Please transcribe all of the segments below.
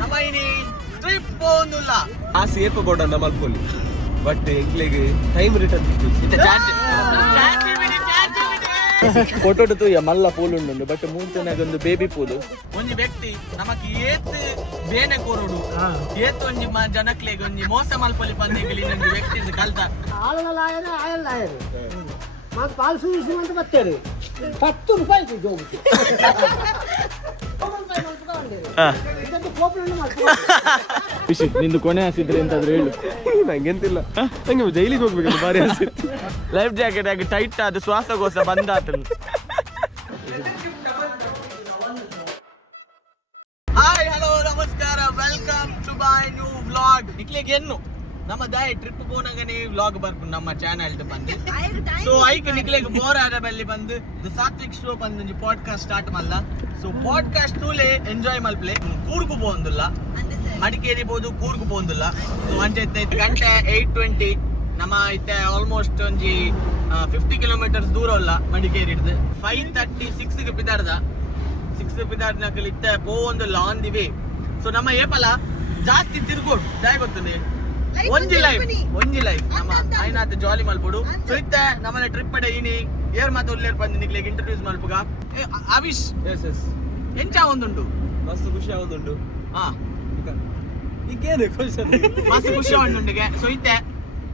ನಮ್ಮ ಇನಿ ಟ್ರಿಪ್ ಪೋಂದುಲ್ಲ ಆ ಸೇಪ ಬೋರ್ಡ್ ನಮ್ಮಲ್ಪೊಲಿ ಬಟ್ ಎಂಕ್ಲೆಗ್ ಟೈಮ್ ರಿಟರ್ನ್ ಫೋಟೋ ತೂಯ ಮಲ್ಲ ಪೂಲುಂಡು ಬಟ್ ಮೂಂತನಾಗ ಒಂದು ಬೇಬಿ ಪೂಲು ಒಂಜಿ ವ್ಯಕ್ತಿ ನಮಕ್ ಏತ್ ಬೇನೆ ಕೋರುಡು ಏತ್ ಒಂಜಿ ಜನಕ್ಲೆಗ್ ಒಂಜಿ ಮೋಸ ಮಲ್ಪೊಲಿ ಪಂದೆಗಲಿ ಒಂಜಿ ವ್ಯಕ್ತಿ ಕಲ್ತ ಮಾತು ಪಾಲು ಸುರಿಸಿ ಅಂತ ಬರ್ತೇನೆ 10 ರೂಪಾಯಿ ಖುಷಿ ನಿಂದು ಕೊನೆ ಹಸಿದ್ರೆ ಎಂತಾದ್ರೂ ಹೇಳು ನಂಗೆಂತಿಲ್ಲ ನಂಗೆ ಜೈಲಿಗೆ ಹೋಗ್ಬೇಕಂತ ಬಾರಿ ಹಸಿತ್ತು ಲೈಫ್ ಜಾಕೆಟ್ ಆಗಿ ಟೈಟ್ ಆದ ಶ್ವಾಸಕೋಶ ಬಂದಾತ ಹಾಯ್ ಹಲೋ ನಮಸ್ಕಾರ welcome to my new vlog ಇಕ್ಲಿಗೆ ಎನ್ನು ನಮ್ಮ ದಾಯಿ ಟ್ರಿಪ್ ಹೋನಾಗನೇ ವ್ಲಾಗ್ ಬರ್ಕೊಂಡು ನಮ್ಮ ಚಾನಲ್ ಬಂದು ಸೊ ಐಕ್ ನಿಕ್ಲೆಗ್ ಬೋರ್ ಆದ ಬಲ್ಲಿ ಬಂದು ದ ಸಾತ್ವಿಕ್ ಶೋ ಬಂದು ಪಾಡ್ಕಾಸ್ಟ್ ಸ್ಟಾರ್ಟ್ ಮಲ್ಲ ಸೊ ಪಾಡ್ಕಾಸ್ಟ್ ತೂಲೆ ಎಂಜಾಯ್ ಮಲ್ಪಲೆ ಕೂರ್ಗು ಪೋಂದಿಲ್ಲ ಮಡಿಕೇರಿ ಬೋದು ಕೂರ್ಗು ಪೋಂದಿಲ್ಲ ಸೊ ಅಂಚೆ ಗಂಟೆ 8:20 ನಮ್ಮ ಇತ್ತೆ ಆಲ್ಮೋಸ್ಟ್ ಒಂಜಿ 50 ಕಿಲೋಮೀಟರ್ಸ್ ದೂರ ಅಲ್ಲ ಮಡಿಕೇರಿ ಹಿಡ್ದು 5:36 ಪಿದಾರ್ದ 6 ಪಿದಾರ್ನಕಲ್ ಇತ್ತೆ ಪೋಂದಿಲ್ಲ ಆನ್ ದಿ ವೇ ಸೊ ನಮ್ಮ ಏಪಲ ಜಾಸ್ತಿ ತಿರ್ಗೋಡು ಜಾಯ್ ಗೊತ್ತದೆ ಒಂಜಿ ಲೈಫ್ ನಮ್ಮ ಐನಾತ್ ಜಾಲಿ ಮಲ್ಪುಡು ಸೊ ಇತ್ತೆ ನಮ್ಮನೆ ಟ್ರಿಪ್ ಪಡೆ ಇನಿ ಏರ್ ಮಾತು ಉಲ್ಲೇರ್ ಬಂದು ನಿಕ್ಲೆಗ್ ಇಂಟ್ರೊಡ್ಯೂಸ್ ಮಲ್ಪುಗ ಅವಿಶ್ ಎಸ್ ಎಂಚ ಒಂದುಂಡು ಮಸ್ತ್ ಖುಷಿ ಆಗುಂದುಂಡು ಹಾ ಈಗೇನು ಖುಷಿ ಮಸ್ತ್ ಖುಷಿ ಆಗುಂಡುಗೆ ಸೊ ಇತ್ತೆ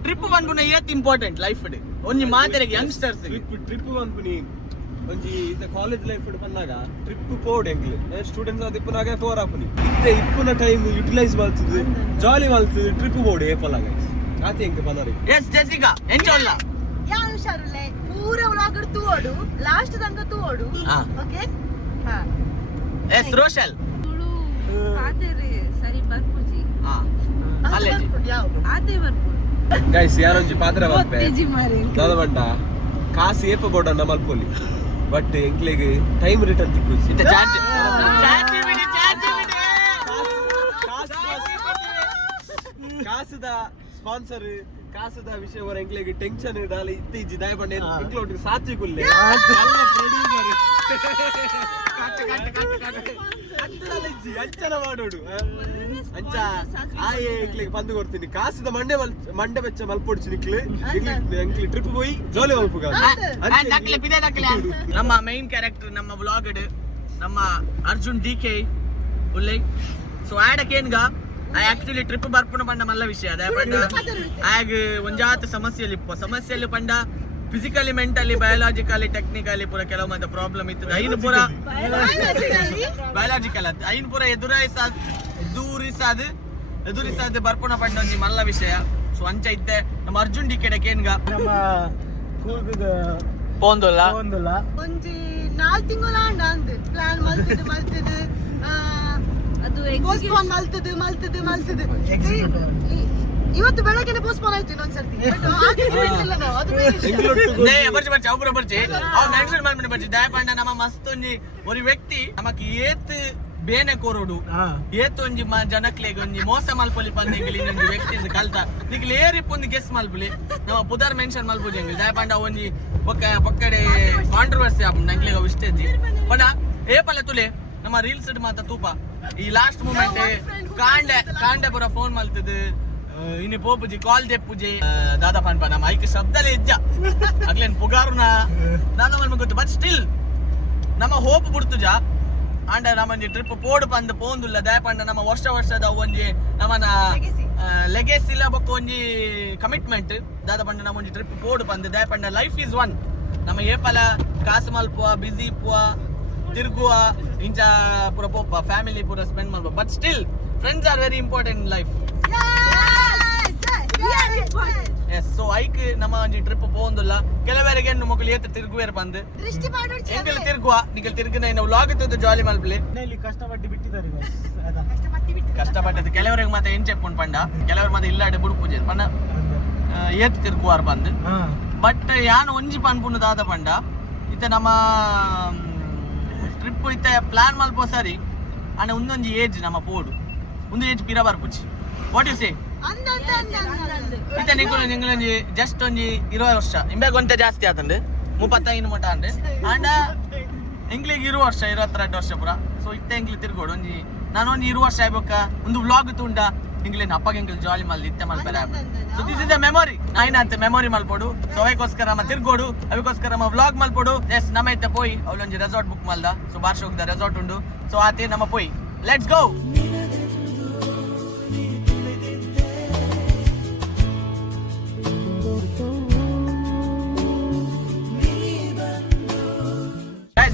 ಟ್ರಿಪ್ ಬಂದ್ಪುನ ಏತ್ ಇಂಪಾರ್ಟೆಂಟ್ ಲೈಫ್ ಡ್ ಒಂಜಿ ಮಾತೆರೆಗೆ ಯಂಗ್ಸ್ಟರ್ಸ್ ಟ್ರಿಪ್ ಬಂದ್ಪುನಿ ಒಂಜಿ ಇತ್ತೆ ಕಾಲೇಜ್ ಲೈಫ್ ಡ್ ಬಂದಾಗ ಟ್ರಿಪ್ ಪೋಡ್ ಎಂಗ್ಲಿ ಸ್ಟೂಡೆಂಟ್ಸ್ ಆದ ಇಪ್ಪನಾಗ ಫೋರ್ ಆಪುನಿ ಇತ್ತೆ ಇಪ್ಪನ ಟೈಮ್ ಯುಟಿಲೈಸ್ ಮಾಡ್ತದೆ ಜಾಲಿ ಮಾಡ್ತದೆ ಟ್ರಿಪ್ ಪೋಡ್ ಏಪಲ ಗೈಸ್ ಆತಿ ಎಂಕ ಪನರಿ ಎಸ್ ಜೆಸಿಕಾ ಎಂಜಾಯ್ ಯಾ ಹುಷಾರುಲೆ ಪೂರ ವ್ಲಾಗ್ ತೂ ಓಡು ಲಾಸ್ಟ್ ತನಕ ತೂ ಓಡು ಓಕೆ ಹಾ ಎಸ್ ರೋಶಲ್ ಆತೆರೆ ಸರಿ ಬರ್ಪುಜಿ ಹಾ ಕಾಲೇಜ್ ಆತೆ ಬರ್ಪು ಗೈಸ್ ಯಾರೊಂಜಿ ಪಾತ್ರ ಬರ್ಪೆ ತೇಜಿ ಮಾರಿ ದಾದ ಬಂಡ ಕಾಸು ಏಪ ಬೋರ್ಡ್ ನಮ್ಮಲ್ಪೊಲಿ ಬಟ್ ಎಂಕ್ಲೆಗ್ ಟೈಮ್ ರಿಟರ್ನ್ ತಿಕ್ಕುಸಿ ಇತ್ತೆ ಚಾರ್ಜ್ ಕಾಸುದ ಸ್ಪಾನ್ಸರ್ ಕಾಸುದ ವಿಷಯ ವರ ಎಂಕ್ಲೆಗ್ ಟೆನ್ಷನ್ ಇಡಾಲ ಇತ್ತೆ ಇಜ್ಜಿ ದಾಯ ಬಂಡೆ ಎಂಕ್ಲೊಟ್ಟಿಗೆ ಸಾತ್ವಿಕ್ ಉಲ್ಲೆ ಎಲ್ಲ ಪ್ರೊಡ್ಯೂಸರ್ ಅಂಚನ ಮಾಡೋಡು ಅಂಚ ಆಯೆ ಎಂಕ್ಲೆಗ್ ಬಂದು ಕೊಡ್ತೀನಿ ಕಾಸುದ ಮಂಡೆ ಬೆಚ್ಚ ಮಲ್ಪೊಡ್ಚಿ ನಿಕ್ಲೆ ಎಂಕ್ಲಿ ಟ್ರಿಪ್ ಹೋಗಿ ಜೋಲಿ ಮಲ್ಪುಗ ನಮ್ಮ ಮೈನ್ ಕ್ಯಾರೆಕ್ಟರ್ ನಮ್ಮ ವ್ಲಾಗ್ ನಮ್ಮ ಅರ್ಜುನ್ DK ಉಲ್ಲೆ ಸೊ ಆಡಕೇನ್ಗ ಆಕ್ಚುಲಿ ಟ್ರಿಪ್ ಬರ್ಪುನ ಪಂಡ ಮಲ್ಲ ವಿಷಯ ಅದ ಪಂಡ ಆಗ ಒಂಜಾತ ಸಮಸ್ಯೆಲಿ ಪಂಡ ಫಿಸಿಕಲಿ ಮೆಂಟಲಿ ಬಯೋಲಾಜಿಕಲಿ ಟೆಕ್ನಿಕಲಿ ಪೂರ ಕೆಲವು ಮತ್ತೆ ಪ್ರಾಬ್ಲಮ್ ಇತ್ತು ಐನು ಪೂರ ಬಯೋಲಾಜಿಕಲ್ ಅಂತ ಐನು ಪೂರ ಎದುರಿಸಾದ ಬರ್ಪುನ ಪಂಡ ಒಂಜಿ ಮಲ್ಲ ವಿಷಯ ಸೊ ಅಂಚ ಇತ್ತೆ ನಮ್ಮ ಅರ್ಜುನ್ DK ಕೇನ್ಗ ನಮ್ಮ ಕೂರ್ಗದ ಪೋಂದಲ್ಲ ಒಂಜಿ 4 ತಿಂಗಳ ಅಂದ್ ಪ್ಲಾನ್ ಮಲ್ತದು ಅದು ಪೋಸ್ಟ್ಪೋನ್ ಮಲ್ತದು ಇವತ್ತು ಬೆಳಗ್ಗೆ ಪೋಸ್ಟ್ಪೋನ್ ಆಯ್ತು ಇನ್ನೊಂದ್ಸರ್ತಿ ದಯಪಂಡ ನಮ್ಮ ಮಸ್ತ್ ಒಂಜಿ ಒಂದು ವ್ಯಕ್ತಿ ನಮಕ್ ಏತ್ ಬೇನೆ ಕೋರೋಡು ಏತ್ ಒಂಜಿ ಜನಕ್ಲೆಗ್ ಒಂಜಿ ಮೋಸ ಮಲ್ಪೊಲಿ ಪಂದೆಂಗಿಲಿ ಒಂಜಿ ವ್ಯಕ್ತಿ ಕಲ್ತ ನಿಕ್ಲೆ ಏರಿಪ್ ಒಂದು ಗೆಸ್ ಮಲ್ಪುಲಿ ನಮ್ಮ ಪುದರ್ ಮೆನ್ಷನ್ ಮಲ್ಪುಜೆಂಗಿಲ್ ದಯಪಂಡ ಒಂಜಿ ಪಕ್ಕಡೆ ಕಾಂಟ್ರವರ್ಸಿ ಆಪುಂಡು ನಂಗ್ಲೆಗ್ ಅವು ಇಷ್ಟೇಜಿ ಪಂಡ ಏಪಲ ತುಲೆ ನಮ್ಮ ರೀಲ್ಸ್ ಮಾತ ತೂಪ ಈ ಲಾಸ್ಟ್ ಮೂಮೆಂಟ್ ಕಾಂಡೆ ಪೂರ ಫೋನ್ ಮಲ್ತದು ಇನ್ನು ಪೋಪುಜಿ ಕಾಲ್ ದೆಪ್ಪುಜಿ ದಾದಾ ಪನ್ಪ ನಮ್ಮ ಐಕ್ ಶಬ್ದಲೇ ಇಜ್ಜ ಅಗ್ಲೇನ್ ಪುಗಾರುನ ದಾದಾ ಮನ್ಮ ಗೊತ್ತು ಬಟ್ ಸ್ಟಿಲ್ ನಮ್ಮ ಹೋಪ್ ಬಿಡ್ತುಜ ಅಂಡ ನಮ್ಮಂಜಿ ಟ್ರಿಪ್ ಪೋಡು ಪಂದ್ ಪೋಂದುಲ್ಲ ದಯಪಂಡ ನಮ್ಮ ವರ್ಷದ ಒಂಜಿ ನಮ್ಮನ ಲೆಗೆಸಿ ಇಲ್ಲ ಬೊಕ್ಕ ಒಂಜಿ ಕಮಿಟ್ಮೆಂಟ್ ದಾದ ಪಂಡ ನಮ್ಮ ಒಂಜಿ ಟ್ರಿಪ್ ಪೋಡು ಪಂದ್ ದಯಪಂಡ ಲೈಫ್ ಈಸ್ ಒನ್ ನಮ್ಮ ಏಪಲ ಕಾಸು ಮಲ್ಪುವ ಬಿಸಿ ಪುವ ತಿರ್ಗುವ ಇಂಚ ಪೂರ ಪೋಪ ಫ್ಯಾಮಿಲಿ ಪೂರ ಸ್ಪೆಂಡ್ ಮಾಡ್ಬೋ but still friends are very important in life ಎಸ್ ಸೊ ಐಕ್ ನಮ್ಮ ಒಂಜಿ ಟ್ರಿಪ್ ಪೋಂದುಲ್ಲ ಕೆಲವರಿಗೆ ಮಕ್ಕಳು ಏತ ತಿರ್ಗುವೇರ್ ಬಂದು ಎಂಕಲ್ ತಿರ್ಗುವ ನಿಕಲ್ ತಿರ್ಗಿನ ಇನ್ನು ವ್ಲಾಗ್ ಇತ್ತು ಜಾಲಿ ಮಲ್ಪಲಿ ಕಷ್ಟಪಟ್ಟು ಬಿಟ್ಟಿದ್ದಾರೆ ಕಷ್ಟಪಟ್ಟದ್ದು ಕೆಲವರಿಗೆ ಮತ್ತೆ ಎಂಚೆಪ್ಪುಂಡು ಪಂಡ ಕೆಲವರು ಮತ್ತೆ ಇಲ್ಲಾಡೆ ಬುಡು ಪೂಜೆ ಪಂಡ ಏತ್ ತಿರ್ಗುವಾರ್ ಬಂದು ಬಟ್ ಯಾನು ಒಂಜಿ ಪನ್ಪುಂಡು ದಾದ ಪಂಡ ಇತ್ತ ನಮ್ಮ ಟ್ರಿಪ್ ಇತ್ತೆ ಪ್ಲಾನ್ ಮಲ್ಪೋ ಸರಿ ಅಂಡ್ ಒಂದೊಂದು ಏಜ್ ನಮ್ಮ ಪೋಡು ಒಂದು ಏಜ್ ಪಿರ ಬರ್ಪುಚ್ಚಿ ವಾಟ್ ಯು ಸೇ ಇತ್ತೆ ನಿಂಗಳೊಂಜಿ ಜಸ್ಟ್ ಒಂಜಿ 20 ವರ್ಷ ಇಂಬೆ ಗೊಂತೆ ಜಾಸ್ತಿ ಆತಂಡು 35 ಮಟ ಅಂಡ್ ಅಂಡ ಎಂಕ್ಲಿಗೆ 20 ವರ್ಷ 22 ವರ್ಷ ಪುರ. ಸೊ ಇತ್ತ ಎಂಕ್ಲಿ ತಿರ್ಗೋಡು ಒಂಜಿ ನಾನೊಂದು 20 ವರ್ಷ ಆಯ್ಬೇಕ ಒಂದು ವ್ಲಾಗ್ ತುಂಡ ಇಂಗ್ಲಿನ್ ಅಪ್ಪಗೆ ಎಂಕ್ಲಿ ಜಾಲಿ ಮಲ್ದಿ ಇತ್ತೆ ಮಲ್ಪರೆ. So this is a memory ನಾಯಿನಂತೆ ಮೆಮೊರಿ ಮಲ್ಪೋಡು. ಸೊ ಅವಕ್ಕೋಸ್ಕರ ನಮ್ಮ ತಿರ್ಗೋಡು ಅವಕ್ಕೋಸ್ಕರ ನಮ್ಮ ವ್ಲಾಗ್ ಮಲ್ಪೋಡು. ಎಸ್ ನಮ್ಮ ಇತ್ತೆ ಪೋಯಿ ಅವಳೊಂಜಿ ರೆಸಾರ್ಟ್ ಬುಕ್ ಮಲ್ದ. ಸೊ ಬಾರ್ಶ ಹೋಗ್ದ ರೆಸಾರ್ಟ್ ಉಂಡು. ಸೊ ಆತೆ ನಮ್ಮ ಪೋಯಿ ಲೆಟ್ಸ್ ಗೋ.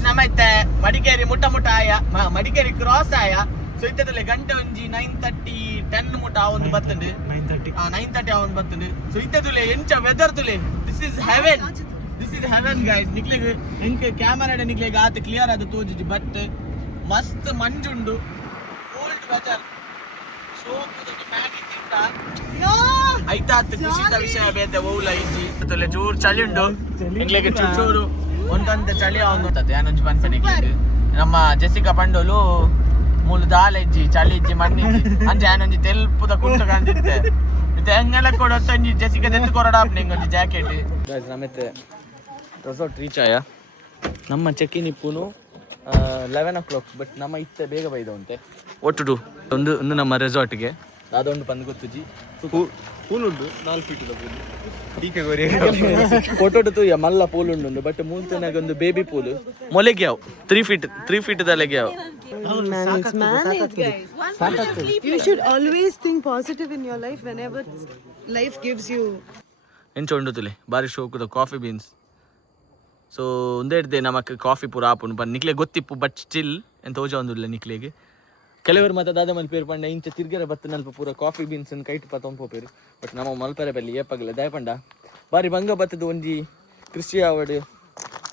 ನಮ್ಮ ಇತ್ತೆ ಮಡಿಕೇರಿ ಮುಟ್ಟ ಆಯ ಮಡಿಕೇರಿ ಕ್ರಾಸ್ ಆಯ. ಸೊ ಇತ್ತದಲ್ಲಿ ಗಂಟೆ ಒಂಜಿ 9:30 10 ಮುಟ್ಟ ಒಂದು ಬತ್ತಂಡು 9:30 ಒಂದು ಬತ್ತಂಡು. ಸೊ ಇತ್ತದಲ್ಲಿ ಎಂಚ ವೆದರ್ ತುಲೆ ದಿಸ್ ಇಸ್ ಹೆವೆನ್ ಗೈಸ್. ನಿಕ್ಲೆಗ್ ಎಂಕ್ ಕ್ಯಾಮರಾ ನಿಕ್ಲೆಗ್ ಆತ ಕ್ಲಿಯರ್ ಆದ ತೋಜಿಜಿ ಬಟ್ ಮಸ್ತ್ ಮಂಜುಂಡು ಕೋಲ್ಡ್ ವೆದರ್. ಶೋಕದೊಂದು ಮ್ಯಾಗಿ ತಿಂದ ಐತಾತ್ ಖುಷಿದ ವಿಷಯ ಬೇತೆ ಓಲ ಇಜ್ಜಿ ತುಲೆ ಚೂರು ಚಳಿ ಉಂಡು ನಿಕ್ಲೆಗ್ ಚೂರು ಒಂದಂತ ಚಳಿ ಅವನು ಯಾನೊಂಚು ಪನ್ಪೆ ನಿಕ್ಲೆಗ್ ನಮ್ಮ ಜೆಸಿಕಾ ಪಂಡೋಲು ಮೂಲು ದಾಲ ಇಜ್ಜಿ ಚಳಿ ಇಜ್ಜಿ ಮಣ್ಣಿಜ್ಜಿ ಅಂಚೆ ಯಾನೊಂಜಿ ತೆಲ್ಪುದ ಕುಂಟು ಕಂದಿತ್ತೆ ಮತ್ತೆ ಹೆಂಗೆಲ್ಲ ಕೊಡೊತ್ತೊಂಜಿ ಜೆಸಿಕಾ ತೆತ್ತು ಕೊರಡಾಪ್ ನಿಂಗೊಂಜಿ ಜಾಕೆಟ್. ನಮ್ಮತ್ತೆ ರೆಸಾರ್ಟ್ ರೀಚ್ ಆಯ. ನಮ್ಮ ಚೆಕ್ಕಿನ್ ಇಪ್ಪುನು 11 o'clock ಬಟ್ ನಮ್ಮ ಇತ್ತೆ ಬೇಗ ಬೈದ ಉಂಟೆ ಒಟ್ಟು ಒಂದು ನಮ್ಮ ರೆಸಾರ್ಟ್ಗೆ ಅದೊಂದು ಬಂದು ಗೊತ್ತುಜಿ ಪೂಲ್ ಉಂಡು 4 feet ಫೋಟೋ ಮಲ್ಲ ಪೂಲ್ ಉಂಡು ಬಟ್ ಮೂಲ್ತನಾಗ ಒಂದು ಬೇಬಿ ಪೂಲ್ ಮೊಲೆಗೆ ಯಾವ 3 feet ದಲೆಗೆ ಯಾವ. You should always think positive in your life whenever life gives you. ಎಂಚ ಉಂಡು ತುಲೆ ಬಾರಿ ಶೋಕುದ ಕಾಫಿ ಬೀನ್ಸ್. ಸೊ ಒಂದೇ ಇಡ್ದೆ ನಮಕ್ ಕಾಫಿ ಪೂರ ಆಪುಂಡು ಬಟ್ ನಿಕ್ಲೆ ಗೊತ್ತಿಪ್ಪು ಬಟ್ ಸ್ಟಿಲ್ ಎಂತ ಓಜ ಒಂದಿಲ್ಲ ನಿಕ್ಲೆಗೆ ಕೆಲವರು ಮತ್ತೆ ದಾದ ಮಲ್ಪೇರು ಪಂಡ ಇಂಚ ತಿರ್ಗರ ಬತ್ತ ನಲ್ಪ ಪೂರ ಕಾಫಿ ಬೀನ್ಸ್ ಕೈಟ್ ಪತ್ತೊಂಪೋಪೇರು ಬಟ್ ನಮ್ಮ ಮಲ್ಪೆರೆ ಬಲ್ಲಿ ಏಪಾಗಲ್ಲ ದಯಪಂಡ ಬಾರಿ ಬಂಗ ಬತ್ತದ ಒಂಜಿ ಕೃಷಿ ಆವಡ್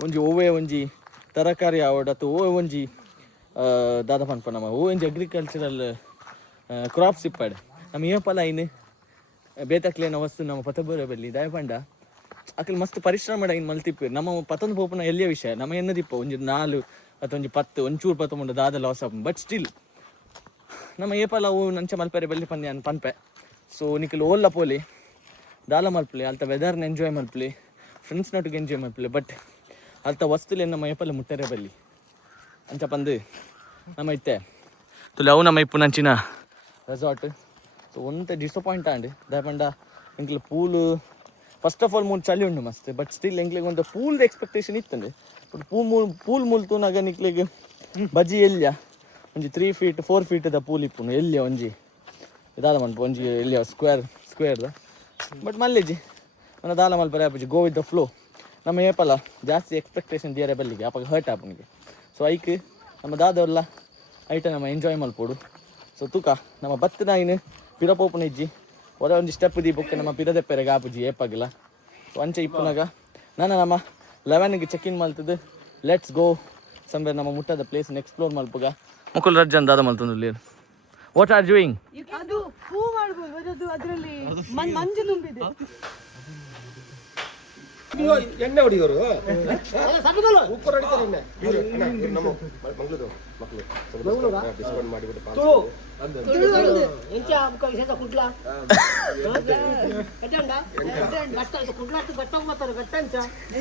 ಒಂಜಿ ಓವೆ ಒಂಜಿ ತರಕಾರಿ ಆವಡ್ ಅಥವಾ ಓವೆ ಒಂಜಿ ದಾದ ಪನ್ಪ ನಮ್ಮ ಓ ಒಂಜಿ ಅಗ್ರಿಕಲ್ಚರಲ್ ಕ್ರಾಪ್ಸ್ ಇಪ್ಪಾಡ್ ನಮ್ಮ ಏಪಲ ಐನು ಬೇತಕ್ಲೇನ ವಸ್ತು ನಮ್ಮ ಪತಬೋರ ಬಲ್ಲಿ ದಯಪಂಡ ಅಕಲ್ ಮಸ್ತ್ ಪರಿಶ್ರಮ ಮಾಡ ಇನ್ನು ಮಲ್ತಿಪ್ಪೇರು ನಮ್ಮ ಪತ್ತೊಂದು ಪೋಪನ ಎಲ್ಲಿಯ ವಿಷಯ ನಮ್ಮ ಎನ್ನದಿಪ್ಪ ಒಂಜಿ 4 ಅಥವಾ ಒಂಜಿ 10 ಒಂಚೂರು ಪತ್ತೊಂದು ದಾದ ಲಾಸ್ ಆಪ್ ಬಟ್ ಸ್ಟಿಲ್ ನಮ್ಮ ಏಪಲ ಅವು ನಂಚ ಮಲ್ಪೆರೆ ಬಲ್ಲಿ ಪಂದ್ಯ ಪನ್ಪೆ. ಸೊ ನಿಖಿಲ್ ಓಲ್ಲ ಪೋಲಿ ದಾಲ ಮಲ್ಪಲಿ ಅಲ್ತ ವೆದರ್ನ ಎಂಜಾಯ್ ಮಲ್ಪಲಿ ಫ್ರೆಂಡ್ಸ್ ನೊಟ್ಟಿಗೆ ಎಂಜಾಯ್ ಮಲ್ಪಲಿ ಬಟ್ ಅಲ್ತ ವಸ್ತುಲೆ ನಮ್ಮ ಏಪಲ ಮುಟ್ಟರೆ ಬಲ್ಲಿ ಅಂಚ ಪಂದು ನಮ್ಮ ಇತ್ತೆ ತುಲೆ ಅವು ನಮ್ಮ ಇಪ್ಪು ನಂಚಿನ ರೆಸಾರ್ಟ್. ಸೊ ಒಂತ ಡಿಸಪಾಯಿಂಟ್ ಆಂಡ್ ದಯಪಂಡ ಎಂಕ್ಲ ಪೂಲು ಫಸ್ಟ್ ಆಫ್ ಆಲ್ ಮೂರು ಚಳಿ ಉಂಡು ಮಸ್ತ್ ಬಟ್ ಸ್ಟಿಲ್ ಎಂಕ್ಲಿಗೆ ಒಂದು ಪೂಲ್ದ ಎಕ್ಸ್ಪೆಕ್ಟೇಷನ್ ಇತ್ತಂದೆ ಬಟ್ ಪೂಲ್ ಮುಲ್ತುನಾಗ ನಿಕ್ಲಿಗೆ ಬಜ್ಜಿ ಎಲ್ಲಿಯ ಒಂಜಿ 3 feet 4 feet ಪೂಲ್ ಇಪ್ಪುನು ಎಲ್ಲಿಯ ಒಂಜಿ ದಾಲ ಮಲ್ಪ ಒಂಜಿ ಎಲ್ಲಿಯ ಸ್ಕ್ವೇರ್ದ ಬಟ್ ಮಲ್ಲಿಜಿ ನನ್ನ ದಾಲ ಮಲ್ಪರೆ ಆಪುಜಿ ಗೋ ವಿತ್ ದ ಫ್ಲೋ. ನಮ್ಮ ಏಪಲ ಜಾಸ್ತಿ ಎಕ್ಸ್ಪೆಕ್ಟೇಷನ್ ದಿಯರೆ ಬಲ್ಲಿಗೆ ಅಪ್ಪ ಹರ್ಟ್ ಆಪನಿಗೆ. ಸೊ ಐಕ್ ನಮ್ಮ ದಾದವಲ್ಲ ಐಟ ನಮ್ಮ ಎಂಜಾಯ್ ಮಲ್ಪೋಡು. ಸೊ ತೂಕ ನಮ್ಮ ಬತ್ತನ ಐನು ಪಿರಪೋಪನ ಇಜ್ಜಿ ಹೊರ ಒಂದು ಸ್ಟೆಪ್ ದೀಪಕ್ಕೆ ನಮ್ಮ ಪಿರದೆಪ್ಪೆರೆಗೆ ಆಪುಜಿ ಏಪಾಗಿಲ್ಲ. ಸೊ ಅಂಚೆ ಇಪ್ಪುನಾಗ ನಾನು ನಮ್ಮ 11ಗೆ ಚೆಕ್ ಇನ್ ಮಲ್ತದ್ದು ಲೆಟ್ಸ್ ಗೋ ಸಮ್ವೇರ್ ನಮ್ಮ ಮುಟ್ಟದ ಪ್ಲೇಸ್ನ ಎಕ್ಸ್ಪ್ಲೋರ್ ಮಲ್ಪುಗ ಮುಕುಲ್ ರಜ್ಜನ್ ದಾದ ಮಲ್ತಂದು. What are doing? ಅದು ಹೂ ಮಾಡ್ಬೋದು ಅದರಲ್ಲಿ ಮಂಜು ತುಂಬಿದೆ. ಎಣ್ಣೆ ಹೊಡಿಯೋರು ಉಪ್ಪು ಹೊಡಿತಾರೆ ಎಣ್ಣೆ ಇವರು ನಮ್ಮ ಮಂಗಳೂರು ಮಕ್ಕಳು ಡಿಸ್ಕೌಂಟ್ ಮಾಡಿಬಿಟ್ಟು ಎಂಚ ವಿಷಯದ ಕುಡ್ಲ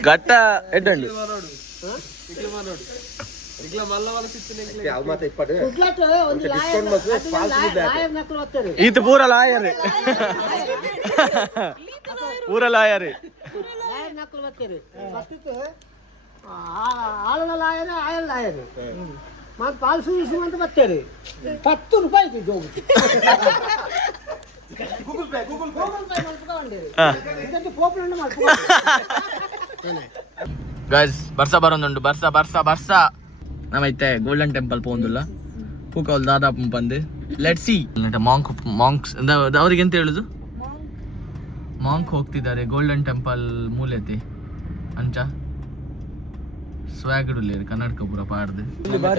ಗಟ್ಟ ಎಡ್ಡಂಡು ಈತ ಪೂರ ಲಾಯರ್ ಪೂರ ಲಾಯರ್ ಆಳನ ಲಾಯರ್ ಆಯಲ್ ಲಾಯರ್ ಮತ್ತೆ ಪಾಲ್ಸು ಇಸು ಅಂತ ಬರ್ತಾರೆ 10 ರೂಪಾಯಿ ಜೋಬು ಗೂಗಲ್ ಪೇ ಮಾಡ್ಕೊಂಡ್ರೆ ಪೋಪುಲನ್ನ ಮಾಡ್ಕೊಂಡು ಗೈಸ್ ಬರ್ಸ ಬರೋದುಂಡು ಬರ್ಸ ನಮ್ಮ ಐತೆ ಗೋಲ್ಡನ್ ಟೆಂಪಲ್ ಪೋಂದುಲ್ಲ ಪೂಕವಲ್ ದಾದಾಪ ಬಂದು ಲೆಟ್ ಸಿ ಮಾಂಕ್ಸ್ ಅವ್ರಿಗೆ ಎಂತ ಹೇಳುದು ಮಾಂಕ್ ಹೋಗ್ತಿದ್ದಾರೆ ಗೋಲ್ಡನ್ ಟೆಂಪಲ್ ಮೂಲೆತೆ ಅಂಚ ಸ್ವಾಗಡುಲ್ಲೇರು ಕನ್ನಡಕ ಪೂರ ಪಾಡ್ದು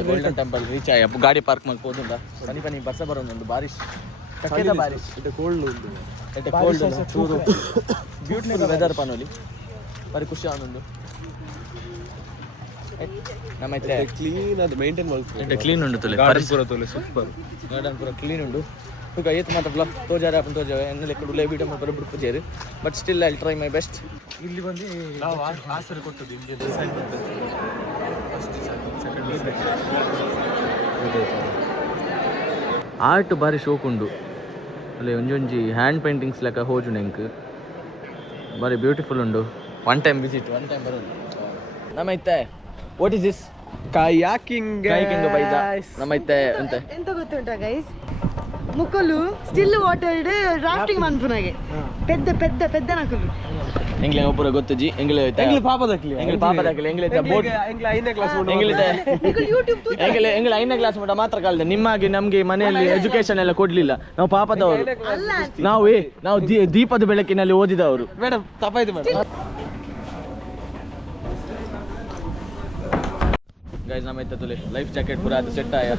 ಗೋಲ್ಡನ್ ಟೆಂಪಲ್ ರೀಚ್ ಆಯ ಗಾಡಿ ಪಾರ್ಕ್ ಮಾಡಿ ಹೋದುಂಡ ಬನ್ನಿ ಬರ್ಸ ಬರೋದುಂಡು ಬಾರಿಶ್ ಸಕ್ಕದ ಬಾರಿಶ್ ಇದು ಕೋಲ್ಡ್ ಉಂಟು ಇದು ಕೋಲ್ಡ್ ಚೂರು ಬ್ಯೂಟಿಫುಲ್ ವೆದರ್ ಪನೋಲಿ ಬಾರಿ ಖುಷಿ ಆನೊಂದು ನಮ್ಮ ಐತೆ ಕ್ಲೀನ್ ಅದು ಮೇಂಟೈನ್ ಮಾಡ್ತಾರೆ ಕ್ಲೀನ್ ಉಂಡು ತುಲೆ ಪೂರ ತೊಲೆ ಸೂಪರ್ ಗಾರ್ಡನ್ ಪೂರ ಕ್ಲೀನ್ ಉಂಡು ಈಗ ಏತ್ ಮಾತ್ರ ಬ್ಲಾಗ್ ತೋಜಾರೆ ಆಪನ್ ತೋಜಾವೆ ಎನ್ನಲೆ ಕುಡುಲೆ ವಿಡಿಯೋ ಮಾಡಿ ಬಿಡ್ಪುಜೇರು but still I try my best. ಇಲ್ಲಿ ಬಂದು ನಾವು ಆಸರೆ ಕೊಟ್ಟದ್ದು ಇಲ್ಲಿ ಸೈಡ್ ಬಂದು ಆರ್ಟ್ ಬಾರಿ ಶೋಕ್ ಉಂಡು ಅಲ್ಲೇ ಒಂಜೊಂಜಿ ಹ್ಯಾಂಡ್ ಪೇಂಟಿಂಗ್ಸ್ ಲೆಕ್ಕ ಹೋಜು ನೆಂಕ್ ಬಾರಿ ಬ್ಯೂಟಿಫುಲ್ ಉಂಡು. ಒನ್ ಟೈಮ್ ವಿಸಿಟ್ ಬರೋದು ನಮ್ಮೈತೆ. What is this? kayaking ಬೈದ ನಮ್ಮೈತೆ ಅಂತ ಎಂತ ಗೊತ್ತುಂಟಾ ಗೈಸ್, ಮುಕ್ಕಲು ಸ್ಟಿಲ್ ವಾಟರ್ ರಾಫ್ಟಿಂಗ್ ಮನ್ಪುನಾಗೆ పెద్ద పెద్ద పెద్ద ನಕಲು ಎಂಗ್ಲೆ ಒಬ್ಬರ ಗೊತ್ತುಜಿ ಎಂಗ್ಲೆ ಪಾಪದಕ್ಲಿ ಬೋಟ್ ಎಂಗ್ಲೆ 5ನೇ ಕ್ಲಾಸ್ ಮಟ್ಟ ಮಾತ್ರ ಕಲ್ದೆ. ನಿಮ್ಮಾಗಿ ನಮ್ಗೆ ಮನೆಯಲ್ಲಿ ಎಜುಕೇಶನ್ ಎಲ್ಲ ಕೊಡ್ಲಿಲ್ಲ. ನಾವು ಪಾಪದವರು, ನಾವು ದೀಪದ ಬೆಳಕಿನಲ್ಲಿ ಓದಿದವರು. ಮೇಡಮ್ ತಪ್ಪಾಯ್ತು ಮೇಡಮ್. ಗೈಸ್ ನಮ್ಮೈತೆ ತುಲೆ ಲೈಫ್ ಜಾಕೆಟ್ ಪೂರ ಅದು ಸೆಟ್ ಆಯ.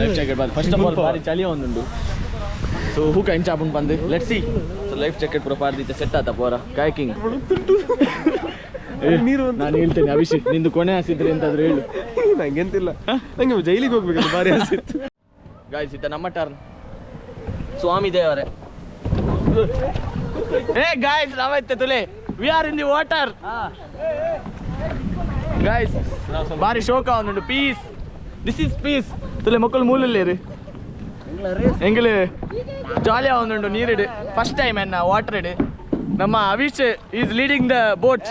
ಲೈಫ್ ಜಾಕೆಟ್ ಬಾರಿ ಫಸ್ಟ್ ಆಫ್ ಆಲ್ ಬಾರಿ ಚಳಿ ಒಂದುಂಡು. ಸೊ ಹೂಕ ಇಂಚಾಪುಂಡು ಬಂದು let's see. So life jacket ಪೂರ ಪಾರ್ದಿತ್ತೆ ಸೆಟ್ ಆತ ಪೋರ ಕಾಯ್ಕಿಂಗ್. ನಾನು ಹೇಳ್ತೇನೆ ಅಭಿಷೇಕ್, ನಿಂದು ಕೊನೆ ಹಸಿದ್ರೆ ಎಂತಾದ್ರು ಹೇಳು. ನಂಗೆಂತಿಲ್ಲ, ನಂಗೆ ಜೈಲಿಗೆ ಹೋಗ್ಬೇಕು ಬಾರಿ ಹಸಿತ್ತು. ಗಾಯ್ಸ್ ಇತ್ತ ನಮ್ಮ ಟರ್ನ್. ಸ್ವಾಮಿ ದೇವರೇ ಹೇ ಗಾಯ್ಸ್ ನಾವೈತೆ ತುಲೆ we are in the water guys. ಬಾರಿ ಶೋಕ ಒಂದುಂಡು ಪೀಸ್. ದಿಸ್ ಇಸ್ ಪೀಸ್ ತುಲೆ ಮಕ್ಕಳು ಮೂಲಲ್ಲೇರಿ ಎಂಗ್ಲೆ ಜಾಲಿಯ ಒಂದುಂಡು ನೀರಿಡು. ಫಸ್ಟ್ ಟೈಮ್ ಎನ್ನ ವಾಟರ್ ಇಡು. ನಮ್ಮ Avish is leading the boat.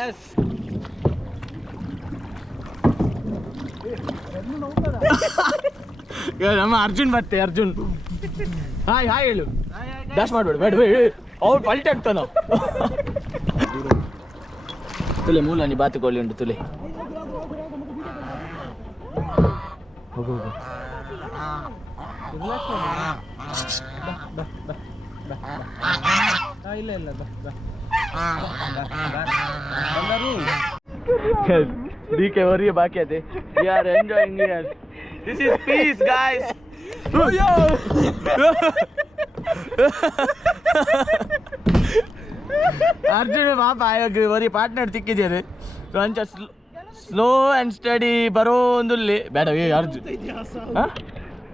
ನಮ್ಮ ಅರ್ಜುನ್ ಬರ್ತೆ. ಅರ್ಜುನ್ ಹಾಯ್ ಹಾಯ್ ಹೇಳು. ಡ್ಯಾಶ್ ಮಾಡ್ಬೇಡ ಬೇಡ ಅವ್ರು ಪಲ್ಟಿ ಆಗ್ತಾನ. ತುಲೆ ಮೂಲ ನೀ ಬಾತುಕೊಳ್ಳಿ ಉಂಟು ತುಲೆ. ಹೋಗು ಹೋಗು. DK वरिए बाकी है. We are enjoying here. This is peace, guys. Arjun बाप आयोग वरी पार्टनर तिक्किದ್ದಾರೆ. ಕೊಂಚ ಸ್ಲೋ ಆ್ಯಂಡ್ ಸ್ಟಡಿ ಬರೋ ಒಂದುಲ್ಲಿ ಬೇಡ ಅರ್ಜುನ್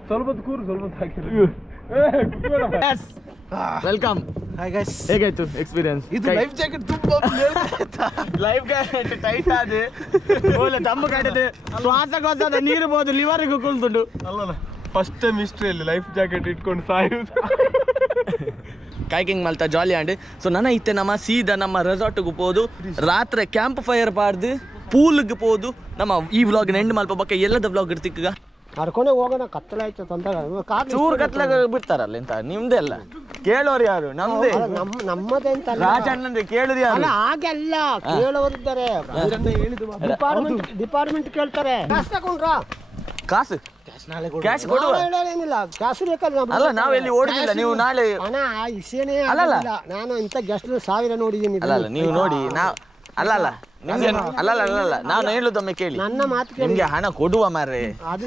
ಸ್ವಲ್ಪ ಕೂರು ಸ್ವಲ್ಪ ವೆಲ್ಕಮ್. ಹಾಯ್ ಗೈಸ್, ಹೇಗಾಯ್ತು ಎಕ್ಸ್ಪೀರಿಯನ್ಸ್? ಇದು ಲೈಫ್ ಜಾಕೆಟ್ ತುಂಬಾ ಲೈಫ್ ಜಾಕೆಟ್ ಟೈಟ್ ಆದ ಓಲೆ ತಮ್ಮ ಕಡೆದು ಶ್ವಾಸಕೋಶದ ನೀರು ಬೋದು ಲಿವರ್ಗೂ ಕುಳ್ತುಂಡು. ಅಲ್ಲ ಫಸ್ಟ್ ಟೈಮ್ ಹಿಸ್ಟ್ರಿಯಲ್ಲಿ ಲೈಫ್ ಜಾಕೆಟ್ ಇಟ್ಕೊಂಡು ಸಾಯುದು. ಕಾಯ್ಕಿಂಗ್ ಮಲ್ತ ಜಾಲಿ ಆಂಡ್. ಸೊ ನನ್ನ ಇತ್ತೆ ನಮ್ಮ ಸೀದಾ ನಮ್ಮ ರೆಸಾರ್ಟ್ಗೆ ಹೋದು ರಾತ್ರಿ ಕ್ಯಾಂಪ್ ಫೈರ್ ಪಾಡ್ದು ಪೂಲ್ಗೆ ಹೋದು ನಮ್ಮ ಈ ವ್ಲಾಗ್ನ ಎಂಡ್ ಮಲ್ಪ ಬಕ್ಕ ಎಲ್ಲದ ವ್ಲಾಗ್ ಇರ್ತಿಕ್ಕ ಕರ್ಕೊಂಡೆ ಹೋಗೋಣ. ಕತ್ತಲಾಯ್ತು ತಂದಾಗ ಚೂರು ಕತ್ಲಾಗ ಬಿಡ್ತಾರಲ್ಲ ಎಂತ ನಿಮ್ದೆ ಅಲ್ಲ ಕೇಳೋರು ಯಾರು? ನಮ್ದೇ ನಮ್ಮದಂತ ರಾಜಣ್ಣಂದ್ರೆ ಕೇಳುದು ಯಾರು? ಹಾಗೆಲ್ಲ ಕೇಳೋರಿದ್ದಾರೆ. ಡಿಪಾರ್ಟ್ಮೆಂಟ್ ಕೇಳ್ತಾರೆ. ಕಾಸು ತಗೊಂಡ್ರ ಕಾಸು ಕ್ಯಾಶ್ ಕೊಡುವ ಏನಿಲ್ಲ, ಕಾಸು ಬೇಕಾದ್ರೆ ಅಲ್ಲ ನಾವೆಲ್ಲಿ ಓಡಿದಿಲ್ಲ. ನೀವು ನಾಳೆ ಹಣ ವಿಷಯನೇ ಅಲ್ಲಲ್ಲ. ನಾನು ಇಂಥ ಗೆಸ್ಟ್ 1000 ನೋಡಿದ್ದೀನಿ. ಅಲ್ಲ ನೀವು ನೋಡಿ ನಾವು ಅಲ್ಲಲ್ಲ ನಿಮ್ಗೆ ಅಲ್ಲಲ್ಲ ನಾನು ಹೇಳುದೊಮ್ಮೆ ಕೇಳಿ. ನನ್ನ ಮಾತು ಕೇಳಿ. ನಿಮ್ಗೆ ಹಣ ಕೊಡುವ ಮಾರ್ರೆ. ಅದು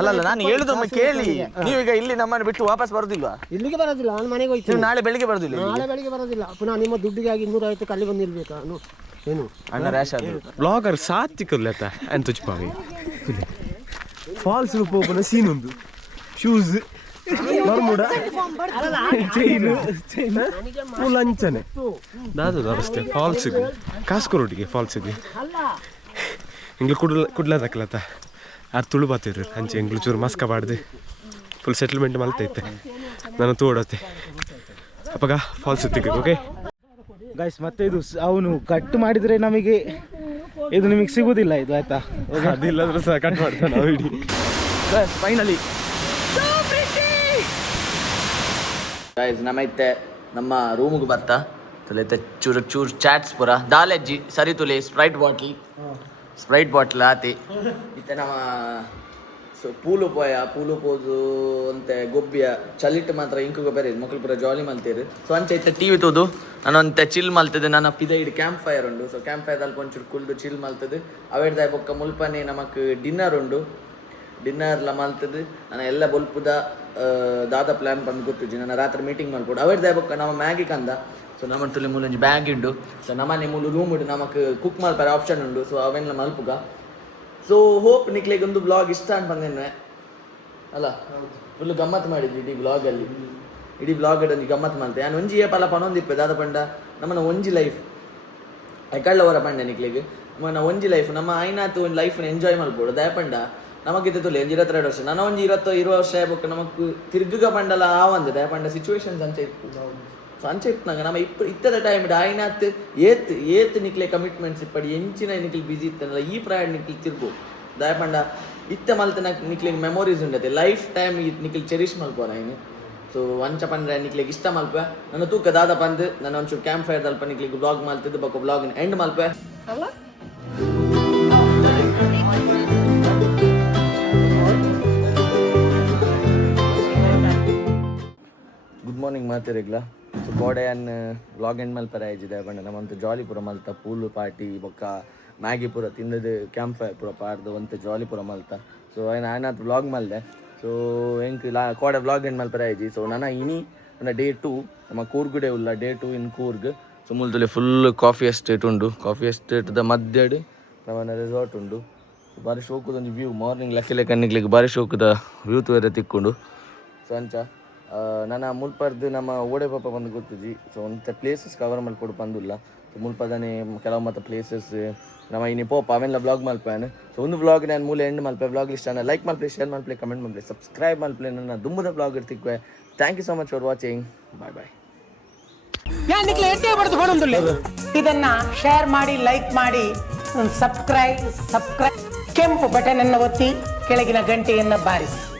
ಅಲ್ಲಲ್ಲ ನಾನು ಹೇಳುದೊಮ್ಮೆ ಕೇಳಿ. ನೀವೀಗ ಇಲ್ಲಿ ನಮ್ಮನ್ನು ಬಿಟ್ಟು ವಾಪಸ್ ಬರುದಿಲ್ವಾ? ಇಲ್ಲಿಗೆ ಬರೋದಿಲ್ಲ, ನಾನು ಮನೆಗೆ ಹೋಗ್ತೀನಿ. ನೀವು ನಾಳೆ ಬೆಳಿಗ್ಗೆ ಬರುದಿಲ್ಲ? ನಾಳೆ ಬೆಳಿಗ್ಗೆ ಬರೋದಿಲ್ಲ. ಪುನಃ ನಿಮ್ಮ ದುಡ್ಡಿಗಾಗಿ 250 ಅಲ್ಲಿ ಬಂದು ನಿಲ್ಬೇಕಾ? ಏನು ಅಣ್ಣ ರ್ಯಾಶ್ ಅದು ಬ್ಲಾಗರ್ ಸಾತ್ತಿ करलेता है तुझ पावे फॉल्स रूप ओपन सीन उंदु शूज नर्मुಡ ಚೈನ್ ಫುಲ್ ಅಂಚನೆ ದಾದ ಅಷ್ಟೇ. ಫಾಲ್ಸ್ಗೆ ಕಾಸ್ಕೋರೋಟಿಗೆ ಫಾಲ್ಸ್ಗೆ ಎಂಗ್ಳು ಕುಡ್ಲದಕ್ಲತ್ತ ಆರು ತುಳು ಬಾತಿರು ಅಂಚೆ ಎಂಗ್ಳು ಚೂರು ಮಸ್ಕ ಬಾಡ್ದು ಫುಲ್ ಸೆಟಲ್ಮೆಂಟ್ ಮಲ್ತೈತೆ. ನಾನು ತೋಡತ್ತೆ ಅಪ್ಪಗ ಫಾಲ್ಸ್ ತಿಕ್ಕ. ಓಕೆ ಗೈಸ್, ಮತ್ತೆ ಇದು ಅವನು ಕಟ್ ಮಾಡಿದ್ರೆ ನಮಗೆ ಇದು ನಿಮಗೆ ಸಿಗುದಿಲ್ಲ ಇದು, ಆಯ್ತಾ? ಅದಿಲ್ಲಾದ್ರೂ ಸಹ ಕಟ್ ಮಾಡ್ತಾನೆ ವಿಡಿ. ಫೈನಲಿ ಗೈಸ್ ನಮ್ಮೈತೆ ನಮ್ಮ ರೂಮಿಗೆ ಬರ್ತಾ ತುಲೈತೆ ಚೂರು ಚಾಟ್ಸ್ ಪುರ ದಾಲೆಜ್ಜಿ ಸರಿ ತುಲೆ ಸ್ಪ್ರೈಟ್ ಬಾಟ್ಲ್ ಆತಿ ಇತ್ತೆ ನಮ್ಮ ಪೂಲು ಪೋದು ಅಂತೆ ಗೊಬ್ಬಿಯ ಚಲಿಟ್ಟು ಮಾತ್ರ ಇಂಕು ಬೇರೆ ಮಕ್ಕಳು ಪೂರ ಜಾಲಿ ಮಲ್ತೀರಿ. ಸೊ ಅಂಚೆ ಇತ್ತೆ ಟಿ ವಿ ತೋದು ನಾನು ಅಂತೆ ಚಿಲ್ ಮಲ್ತದೆ. ನನ್ನ ಪಿದ ಇಡು ಕ್ಯಾಂಪ್ ಫೈರ್ ಉಂಡು. ಸೊ ಕ್ಯಾಂಪ್ ಫೈರ್ ಅಲ್ಲಿ ಒಂಚೂರು ಕುಲ್ದು ಚಿಲ್ ಮಲ್ತದೆ. ಅವೇಡ್ದಾಯ ಬೊಕ್ಕ ಮುಲ್ಪನೆ ನಮಕ್ ಡಿನ್ನರ್ ಉಂಡು. ಡಿನ್ನರ್ಲ ಮಲ್ತದೆ ನಾನು ಎಲ್ಲ ಬೊಲ್ಪುದ ದಾದ ಪ್ಲ್ಯಾನ್ ಬಂದು ಗೊತ್ತಿದ್ದಿ. ನನ್ನ ರಾತ್ರಿ ಮೀಟಿಂಗ್ ಮಾಡ್ಕೊಡು ಅವೇಡ್ದಾಯ ಬೊಕ್ಕ ನಮ್ಮ ಮ್ಯಾಗಿ ಕಂದ. ಸೊ ನಮ್ಮ ತುಳಿ ಮೂಲೊಂಜಿ ಬ್ಯಾಗ್ ಉಂಡು. ಸೊ ನಮ್ಮನೆ ಮೂಲು ರೂಮ್ ಉಂಡು, ನಮಕ್ ಕುಕ್ ಮಲ್ಪಾರ ಆಪ್ಷನ್ ಉಂಡು. ಸೊ ಅವೆಲ್ಲ ಮಲ್ಪುಗ. ಸೊ ಹೋಪ್ ನಿಕ್ಲಿಗೆ ಒಂದು ಬ್ಲಾಗ್ ಇಷ್ಟ ಅಂತ ಬಂದೇನೆ ಅಲ್ಲ. ಫುಲ್ ಗಮ್ಮತ್ತು ಮಾಡಿದ್ವಿ ಇಡೀ ಬ್ಲಾಗಲ್ಲಿ. ಇಡೀ ಬ್ಲಾಗಲ್ಲಿ ಗಮ್ಮತ್ತು ಮಾಡ್ತೆ. ನಾನು ಒಂಜಿ ಪಲ ಪನೊಂದಿಪ್ಪೆ ದಾದ ಪಂಡ ನಮ್ಮನ್ನ ಒಂಜಿ ಲೈಫ್ ಎಕಳ್ಳ ಹೊರ ಪಂಡೆ ನಿಕ್ಲಿಗೆ ಒಂಜಿ ಲೈಫ್ ನಮ್ಮ ಐನಾತು ಒಂದು ಲೈಫ್ನ ಎಂಜಾಯ್ ಮಾಡ್ಬೋದು ದಯಪಂಡ ನಮಗಿದ್ದು ತುಲೆ 22 ವರ್ಷ ನನ್ನ ಒಂಜಿ 20 ವರ್ಷ ಆಯ್ಬೇಕು ನಮಕ್ ತಿರ್ಗ ಪಂಡಲ ಆವಂದು ದಯಪಂಡ ಸಿಚುವೇಶನ್ಸ್ ಅಂಚೆ ಇತ್ತು ಸೊ ಅಂಚೆ ಇಪ್ಪನಾಗ ನಮ್ಮ ಇತ್ತದ ಟೈಮ್ ಐನಾತ್ ಏತ್ ನಿಕ್ಲೆ ಕಮಿಟ್ಮೆಂಟ್ಸ್ ಇಪ್ಪಡಿ ಎಂಚಿನ ನಿಕ್ಲಿ ಬಿಸಿ ಇತ್ತನಲ್ಲ ಈ ಪ್ರಯಾಣ ನಿಕ್ಲಿ ತಿರ್ಗು ದಯಪಂಡ ಇತ್ತ ಮಲ್ತನ ನಿಕ್ಲಿಗೆ ಮೆಮೊರೀಸ್ ಉಂಡತೆ ಲೈಫ್ ಟೈಮ್ ನಿಕ್ಲಿ ಚೆರಿಶ್ ಮಲ್ಪೋರ ಏನು ಸೊ ಅಂಚ ಪಂಡ್ರೆ ನಿಕ್ಲಿಗೆ ಇಷ್ಟ ಮಲ್ಪ ನನ್ನ ತೂಕ ದಾದ ಬಂದು ನಾನು ಒಂಚೂರು ಕ್ಯಾಂಪ್ ಫೈರ್ ಅಲ್ಪ ನಿಕ್ಲಿಗೆ ಬ್ಲಾಗ್ ಮಲ್ತಿದ್ದು ಬಕ್ಕ ಬ್ಲಾಗಿನ ಎಂಡ್ ಮಲ್ಪೆ ಅಲ್ಲ ಗುಡ್ ಮಾರ್ನಿಂಗ್ ಮಾತಿರಿಗ್ಲ ಸೊ ಬೋಡೆಯನ್ ವ್ಲಾಗ್ ಎಂಡ್ ಮಲ್ಪರ ಆಯ್ಜಿದೆ ಬಣ್ಣ ನಮ್ಮಂತ ಜಾಲಿ ಪೂರ ಮಲ್ತ ಪೂಲ್ ಪಾರ್ಟಿ ಬೊಕ್ಕ ಮ್ಯಾಗಿ ಪೂರ ತಿಂದದು ಕ್ಯಾಂಪ್ ಫೈರ್ ಪೂರ ಪಾಡ್ದು ಒಂತ ಜಾಲಿ ಪೂರ ಮಲ್ತ ಸೊ ನಾನದು ವ್ಲಾಗ್ ಮಲ್ದೆ ಸೊ ಹೆಂಗೆ ಕೋಡೆ ವ್ಲಾಗ್ ಎಂಡ್ ಮಲ್ಪರ ಆಯ್ಜಿ ಸೊ ನನ್ನ ಇನಿ ನನ್ನ ಡೇ 2 ನಮ್ಮ ಕೂರ್ಗುಡೆ ಉಲ್ಲ ಡೇ 2 ಇನ್ ಕೂರ್ಗ್ ಸೊ ಮುಲ್ತುಲೆ ಫುಲ್ ಕಾಫಿ ಎಸ್ಟೇಟ್ ಉಂಡು ಕಾಫಿ ಎಸ್ಟೇಟ್ದ ಮಧ್ಯಡ್ ನಮ್ಮನ್ನ ರೆಸಾರ್ಟ್ ಉಂಡು ಬಾರಿ ಶೋಕದೊಂದು ವ್ಯೂ ಮಾರ್ನಿಂಗ್ ಲೆಕ್ಕ ಕಣ್ಣಿಗ್ಲಿಕ್ಕೆ ಬಾರಿ ಶೋಕದ ವ್ಯೂ ತೋರೆ ತಿಕ್ಕೊಂಡು ಸೊ ಅಂಚ ನನ್ನ ಮುಲ್ಪರ್ದು ನಮ್ಮ ಓಡೆ ಪಾಪ ಬಂದು ಗೊತ್ತಿದ್ದಿ ಸೊ ಒಂಥ ಪ್ಲೇಸಸ್ ಕವರ್ ಮಲ್ಪಡು ಬಂದಿಲ್ಲ ಸೊ ಮುಲ್ಪದನೆ ಕೆಲವು ಮತ್ತು ಪ್ಲೇಸಸ್ ನಮ್ಮ ಇನ್ನು ಪೋಪ ಅವೆಲ್ಲ ವ್ಲಾಗ್ ಮಲ್ಪೇನು ಸೊ ಒಂದು ವ್ಲಾಗ್ ನಾನು ಮೂಲೆ ಎಂಡ್ ಮಲ್ಪೆ ವ್ಲಾಗ್ ಇಷ್ಟ ಲೈಕ್ ಮಲ್ಪೆ ಶೇರ್ ಮಲ್ಪೆ ಕಮೆಂಟ್ ಮಲ್ಪೆ ಸಬ್ಸ್ಕ್ರೈಬ್ ಮಲ್ಪೆ ನನ್ನ ದುಮ್ಮದ ವ್ಲಾಗ್ ಇರ್ತಿಕ್ವೆ thank you so much for watching bye bye ಇದನ್ನ ಶೇರ್ ಮಾಡಿ ಲೈಕ್ ಮಾಡಿ ಸಬ್ಸ್ಕ್ರೈಬ್ ಕೆಂಪು ಬಟನ್ ಅನ್ನು ಒತ್ತಿ ಕೆಳಗಿನ ಗಂಟೆಯನ್ನು ಬಾರಿಸಿ